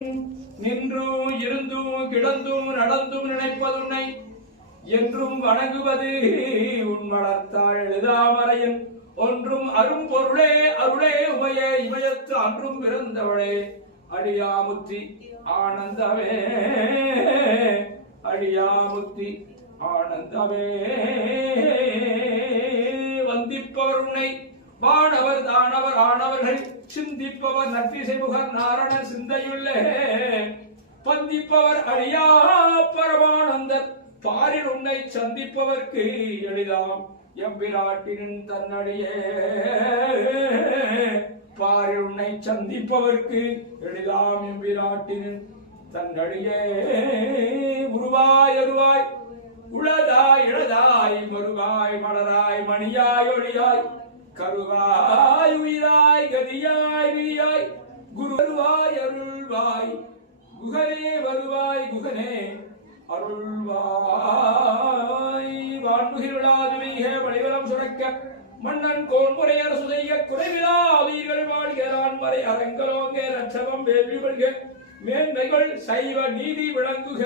நின்றும் இருந்தும் கிடந்தும் நடந்தும் நினைப்பதுன்னை என்றும் வணங்குவது உன்மலர்த்தாள் எழுதாமறையன் ஒன்றும் அரும் பொருளே அருளே உமையே இமயத்து அன்றும் பிறந்தவளே அடியாமுத்தி ஆனந்தமே அடியாமுத்தி ஆனந்தமே வந்திப்பவர் உன்னை வானவர் தானவர் ஆனவர்கள் சிந்திப்பவர் நற்றிசை முகர் நாரணன் சிந்தையுள்ளே பந்திப்பவர் அழியா பரமானந்தர் பாரில் உன்னை சந்திப்பவர்க்கு எளிதாம் எம்பிராட்டினின் தன்னடியே பாரில் உன்னை சந்திப்பவர்க்கு எளிதாம் எம்பிராட்டினின் தன்னடியே உருவாய் அருவாய் உளதாய் இளதாய் மறுவாய் மலராய் மணியாய் ஒளியாய் கருவாய் உயிராய் கதியாய் விழியாய் குரு வருவாய் அருள்வாய் குகனே வருவாய் குகனே அருள்வாய் வான்முகிலாதுமிக வழிவலம் சுரக்க மன்னன் கோன்முறை அரசு செய்ய குறைவிலா உயிர்கள் வாழ்கிறான் மறை அரங்கலோங்க ரட்சவம் வேள்வி கொள்க மேன்மைகள் சைவ நீதி விளங்குக.